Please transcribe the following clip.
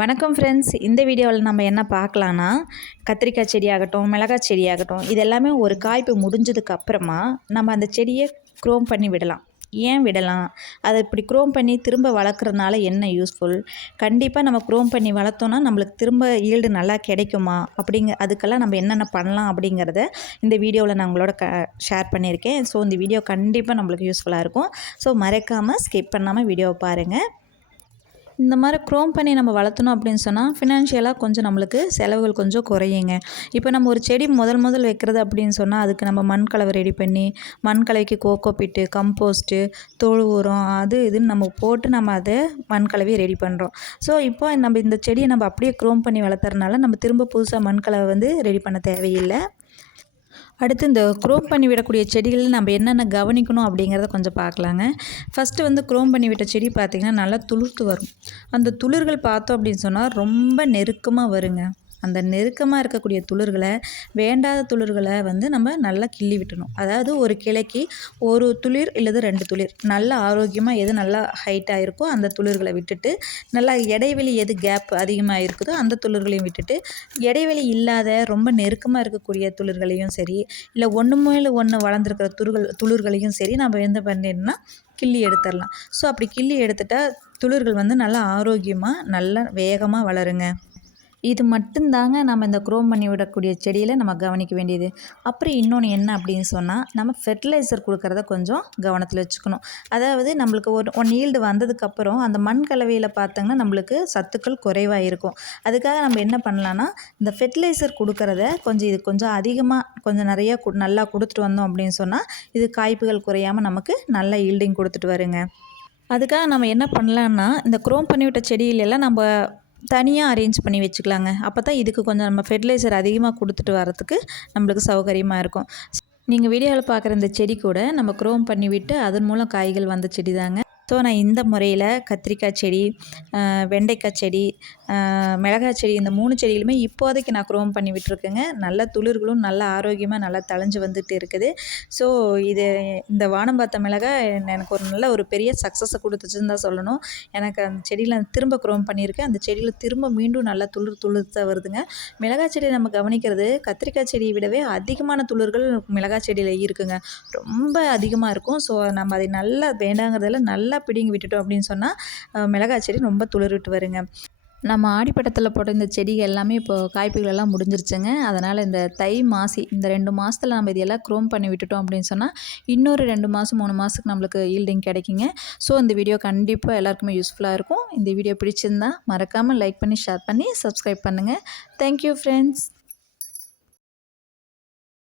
வணக்கம் ஃப்ரெண்ட்ஸ். இந்த வீடியோவில் நம்ம என்ன பார்க்கலான்னா, கத்திரிக்காய் செடியாகட்டும், மிளகாய் செடியாகட்டும், இது எல்லாமே ஒரு காய்ப்பு முடிஞ்சதுக்கு அப்புறமா நம்ம அந்த செடியை க்ரோம் பண்ணி விடலாம். ஏன் விடலாம்? அதை இப்படி க்ரோம் பண்ணி திரும்ப வளர்க்குறதுனால என்ன யூஸ்ஃபுல்? கண்டிப்பாக நம்ம க்ரோம் பண்ணி வளர்த்தோன்னா நம்மளுக்கு திரும்ப ஈல்டு நல்லா கிடைக்குமா? அதுக்கெல்லாம் நம்ம என்னென்ன பண்ணலாம் அப்படிங்கிறத இந்த வீடியோவில் நான் உங்களோட ஷேர் பண்ணியிருக்கேன். ஸோ இந்த வீடியோ கண்டிப்பாக நம்மளுக்கு யூஸ்ஃபுல்லாக இருக்கும். ஸோ மறக்காமல் ஸ்கிப் பண்ணாமல் வீடியோவை பாருங்கள். இந்த மாதிரி க்ரோம் பண்ணி நம்ம வளர்த்தணும் அப்படின்னு சொன்னால் ஃபினான்ஷியலாக கொஞ்சம் நம்மளுக்கு செலவுகள் கொஞ்சம் குறையுங்க. இப்போ நம்ம ஒரு செடி முதல் வைக்கிறது அப்படின்னு சொன்னால் அதுக்கு நம்ம மண் கலவை ரெடி பண்ணி மண் கலவைக்கு கோகோ பிட்டு, கம்போஸ்ட்டு, தொழு உரம் அது இதுன்னு நம்ம போட்டு நம்ம அதை மண் கலவையை ரெடி பண்ணுறோம். ஸோ இப்போ நம்ம இந்த செடியை நம்ம அப்படியே க்ரோம் பண்ணி வளர்த்துறதுனால நம்ம திரும்ப புதுசாக மண் கலவை ரெடி பண்ண தேவையில்லை. அடுத்து இந்த க்ரோம் பண்ணி விடக்கூடிய செடிகளில் நம்ம என்னென்ன கவனிக்கணும் அப்படிங்கிறத கொஞ்சம் பார்க்கலாங்க. ஃபஸ்ட்டு க்ரோம் பண்ணி விட்ட செடி பார்த்திங்கன்னா நல்லா துளிர்த்து வரும். அந்த துளிர்கள் பார்த்தோம் அப்படின்னு சொன்னால் ரொம்ப நெருக்கமாக வருங்க. அந்த நெருக்கமாக இருக்கக்கூடிய துளிர்களை, வேண்டாத துளிர்களை நம்ம நல்லா கிள்ளி விட்டணும். அதாவது ஒரு கிளைக்கு ஒரு துளிர் இல்லது 2 துளிர் நல்ல ஆரோக்கியமாக எது நல்லா ஹைட்டாக இருக்கோ அந்த துளிர்களை விட்டுட்டு, நல்லா இடைவெளி எது கேப் அதிகமாக இருக்குதோ அந்த துளிர்களையும் விட்டுட்டு, இடைவெளி இல்லாத ரொம்ப நெருக்கமாக இருக்கக்கூடிய துளிர்களையும் சரி, இல்லை ஒன்று மேலே ஒன்று வளர்ந்துருக்கிற துளிர்களையும் சரி நம்ம என்ன பண்ணிடணும்னா கிள்ளி எடுத்துடலாம். ஸோ அப்படி கிள்ளி எடுத்துட்டால் துளிர்கள் நல்லா ஆரோக்கியமாக நல்லா வேகமாக வளருங்க. இது மட்டும்தாங்க நம்ம இந்த க்ரோம் பண்ணி விடக்கூடிய செடியில் நம்ம கவனிக்க வேண்டியது. அப்புறம் இன்னொன்று என்ன அப்படின்னு சொன்னால், நம்ம ஃபெர்டிலைசர் கொடுக்குறத கொஞ்சம் கவனத்தில் வச்சுக்கணும். அதாவது நம்மளுக்கு ஒன் ஈல்டு வந்ததுக்கப்புறம் அந்த மண் கலவையில் பார்த்தோங்கன்னா நம்மளுக்கு சத்துக்கள் குறைவாக இருக்கும். அதுக்காக நம்ம என்ன பண்ணலான்னா, இந்த ஃபெர்டிலைசர் கொடுக்குறத கொஞ்சம் அதிகமாக கொஞ்சம் நிறையா நல்லா கொடுத்துட்டு வந்தோம் அப்படின்னு சொன்னால், இது காய்ப்புகள் குறையாமல் நமக்கு நல்ல ஈல்டிங் கொடுத்துட்டு வருங்க. அதுக்காக நம்ம என்ன பண்ணலான்னா, இந்த க்ரோம் பண்ணி விட்ட செடியிலெல்லாம் நம்ம தனியாக அரேஞ்ச் பண்ணி வச்சுக்கலாங்க. அப்போ தான் இதுக்கு கொஞ்சம் நம்ம ஃபெர்டிலைசர் அதிகமாக கொடுத்துட்டு வரத்துக்கு நம்மளுக்கு சௌகரியமாக இருக்கும். நீங்கள் வீடியோவில் பார்க்குற இந்த செடி கூட நம்ம க்ரோம் பண்ணி விட்டு அதன் மூலம் காய்கள் வந்த செடி தாங்க. ஸோ நான் இந்த முறையில் கத்திரிக்காய் செடி, வெண்டைக்காய் செடி, மிளகாய் செடி இந்த 3 செடிகளுமே இப்போதைக்கு நான் க்ரோம் பண்ணி விட்டுருக்கேங்க. நல்ல துளிர்களும் நல்ல ஆரோக்கியமாக நல்லா தழைஞ்சு வந்துட்டு இருக்குது. ஸோ இந்த வானம் பார்த்த மிளகாய் எனக்கு ஒரு பெரிய சக்ஸஸை கொடுத்துச்சுன்னு தான் சொல்லணும். எனக்கு அந்த செடியில் திரும்ப க்ரோம் பண்ணியிருக்கேன். அந்த செடியில் திரும்ப மீண்டும் நல்லா துளிர்த்து வருதுங்க. மிளகாய் செடியை நம்ம கவனிக்கிறது கத்திரிக்காய் செடியை விடவே அதிகமான துளிர்கள் மிளகாய் செடியில் இருக்குங்க. ரொம்ப அதிகமாக இருக்கும். ஸோ நம்ம அதை நல்லா வேண்டாங்கிறதெல்லாம் நல்லா பிடிங்கி விட்டுட்டோம் அப்படின்னு சொன்னால் மிளகாய் செடி ரொம்ப துளிர்விட்டு வருங்க. நம்ம ஆடிப்பட்டத்தில் போட்ட இந்த செடிகள் எல்லாமே இப்போது காய்ப்புகள் எல்லாம் முடிஞ்சிருச்சுங்க. அதனால் இந்த தை மாசி இந்த 2 மாதத்தில் நம்ம இதெல்லாம் க்ரோம் பண்ணி விட்டுட்டோம் அப்படின்னு சொன்னால் இன்னொரு 2 மாதம் 3 மாதத்துக்கு நம்மளுக்கு ஈல்டிங் கிடைக்குங்க. ஸோ இந்த வீடியோ கண்டிப்பாக எல்லாருக்குமே யூஸ்ஃபுல்லாக இருக்கும். இந்த வீடியோ பிடிச்சிருந்தா மறக்காமல் லைக் பண்ணி, ஷேர் பண்ணி, சப்ஸ்கிரைப் பண்ணுங்கள். Thank you friends.